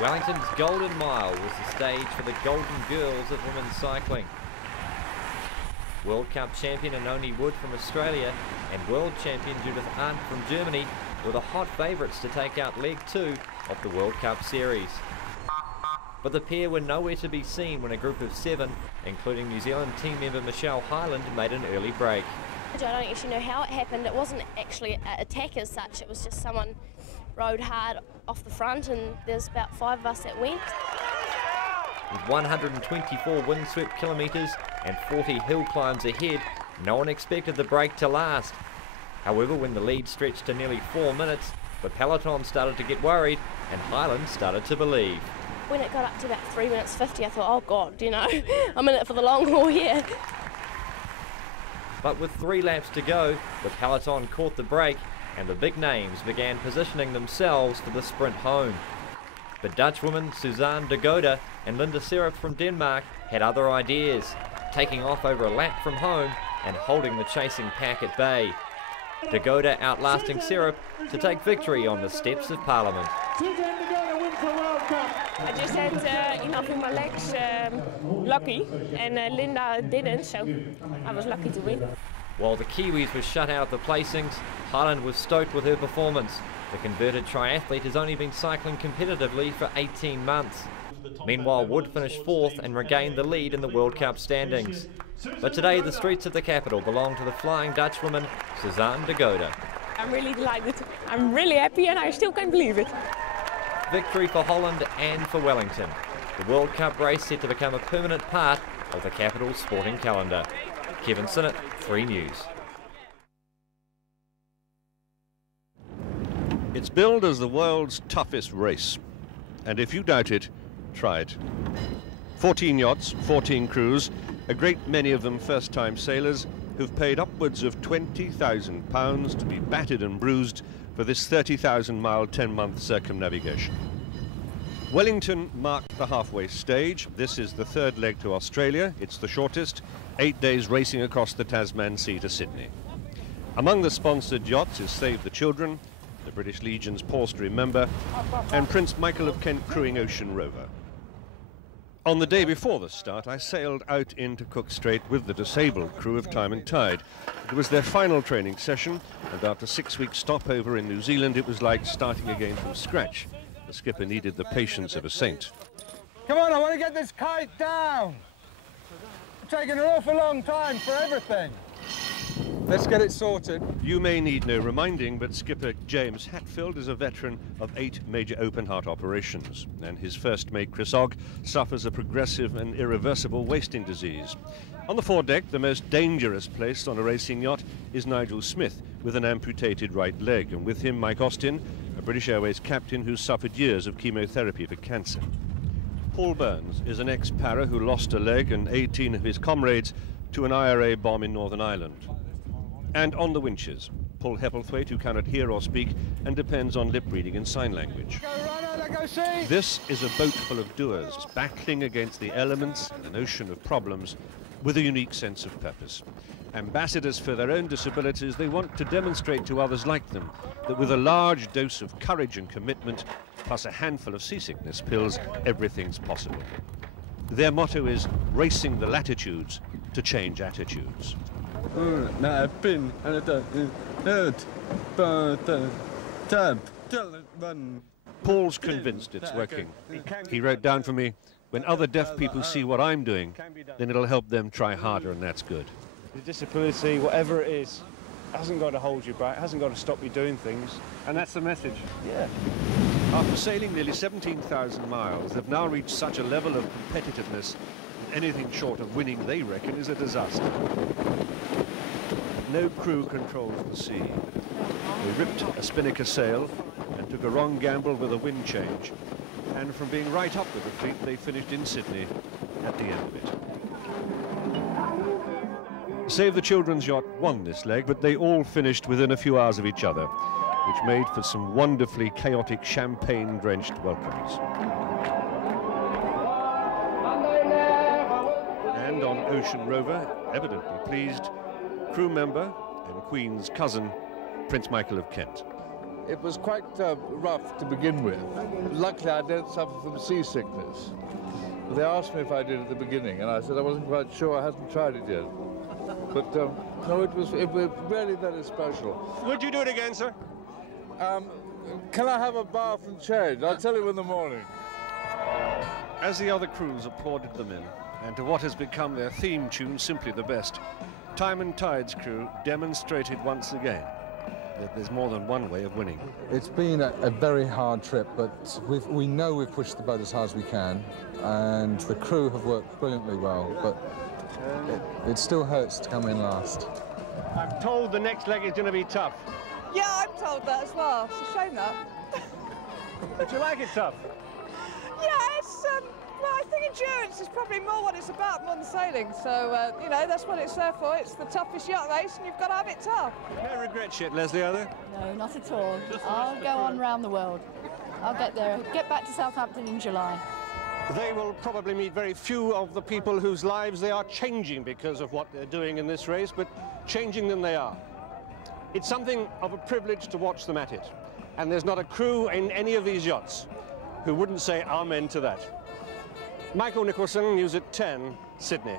Wellington's Golden Mile was the stage for the Golden Girls of women's cycling. World Cup champion Anoni Wood from Australia and world champion Judith Arndt from Germany were the hot favourites to take out leg 2 of the World Cup series. But the pair were nowhere to be seen when a group of 7, including New Zealand team member Michelle Hyland, made an early break. I don't actually know how it happened. It wasn't actually an attack as such, it was just someone rode hard off the front and there's about 5 of us that went. With 124 windswept kilometres and 40 hill climbs ahead, no one expected the break to last. However, when the lead stretched to nearly 4 minutes, the peloton started to get worried and Hyland started to believe. When it got up to about 3 minutes 50, I thought, oh God, you know, I'm in it for the long haul here. But with 3 laps to go, the peloton caught the break and the big names began positioning themselves for the sprint home. But Dutch women Suzanne de Goede and Linda Serap from Denmark had other ideas, taking off over a lap from home and holding the chasing pack at bay. De Goede outlasting Serap to take victory on the steps of Parliament. I just had enough in my legs, lucky, and Linda didn't, so I was lucky to win. While the Kiwis were shut out of the placings, Hyland was stoked with her performance. The converted triathlete has only been cycling competitively for 18 months. Meanwhile, Wood finished 4th and regained the lead in the World Cup standings. But today, the streets of the capital belong to the Flying Dutchwoman, Suzanne de Goede. I'm really delighted. I'm really happy and I still can't believe it. Victory for Holland and for Wellington. The World Cup race set to become a permanent part of the capital's sporting calendar. Kevin Sinnott, 3 News. It's billed as the world's toughest race, and if you doubt it, try it. 14 yachts, 14 crews, a great many of them first-time sailors who've paid upwards of £20,000 to be battered and bruised for this 30,000-mile, 10-month circumnavigation. Wellington marked the halfway stage. This is the 3rd leg to Australia. It's the shortest, 8 days racing across the Tasman Sea to Sydney. Among the sponsored yachts is Save the Children, the British Legion's Pause to Remember, and Prince Michael of Kent crewing Ocean Rover. On the day before the start, I sailed out into Cook Strait with the disabled crew of Time and Tide. It was their final training session, and after 6 weeks stopover in New Zealand, it was like starting again from scratch. The skipper needed the patience of a saint. Come on, I want to get this kite down. It's taking an awful long time for everything. Let's get it sorted. You may need no reminding, but skipper James Hatfield is a veteran of 8 major open-heart operations, and his first mate Chris Ogg suffers a progressive and irreversible wasting disease. On the foredeck, the most dangerous place on a racing yacht is Nigel Smith, with an amputated right leg, and with him Mike Austin, a British Airways captain who suffered years of chemotherapy for cancer. Paul Burns is an ex-para who lost a leg and 18 of his comrades to an IRA bomb in Northern Ireland. And on the winches, Paul Hepplethwaite, who cannot hear or speak and depends on lip reading and sign language. This is a boat full of doers, battling against the elements and an ocean of problems with a unique sense of purpose. Ambassadors for their own disabilities, they want to demonstrate to others like them that with a large dose of courage and commitment, plus a handful of seasickness pills, everything's possible. Their motto is racing the latitudes to change attitudes. Paul's convinced it's working. He wrote down for me, when other deaf people see what I'm doing, then it'll help them try harder, and that's good. The disability, whatever it is, hasn't got to hold you back, hasn't got to stop you doing things, and that's the message. Yeah. After sailing nearly 17,000 miles, they've now reached such a level of competitiveness that anything short of winning, they reckon, is a disaster. No crew controls the sea. They ripped a spinnaker sail and took a wrong gamble with a wind change. And from being right up with the fleet, they finished in Sydney at the end of it. Save the Children's yacht won this leg, but they all finished within a few hours of each other, which made for some wonderfully chaotic champagne-drenched welcomes. And on Ocean Rover, evidently pleased, crew member and Queen's cousin, Prince Michael of Kent. It was quite rough to begin with. Luckily, I don't suffer from seasickness. They asked me if I did at the beginning, and I said I wasn't quite sure. I hadn't tried it yet. But no, it was really very special. Would you do it again, sir? Can I have a bath and change? I'll tell you in the morning. As the other crews applauded the men, and to what has become their theme tune, Simply the Best, Time and Tide's crew demonstrated once again that there's more than one way of winning. It's been a very hard trip, but we know we've pushed the boat as hard as we can, and the crew have worked brilliantly well, but it still hurts to come in last. I'm told the next leg is going to be tough. Yeah, I'm told that as well. It's a shame that. But you like it tough? Yeah, it's, well, I think endurance is probably more what it's about more than sailing. So, you know, that's what it's there for. It's the toughest yacht race, and you've got to have it tough. No regrets yet, Leslie, are there? No, not at all. I'll go on round the world. I'll get there. Get back to Southampton in July. They will probably meet very few of the people whose lives they are changing because of what they're doing in this race, but changing them they are. It's something of a privilege to watch them at it. And there's not a crew in any of these yachts who wouldn't say amen to that. Michael Nicholson, News at 10, Sydney.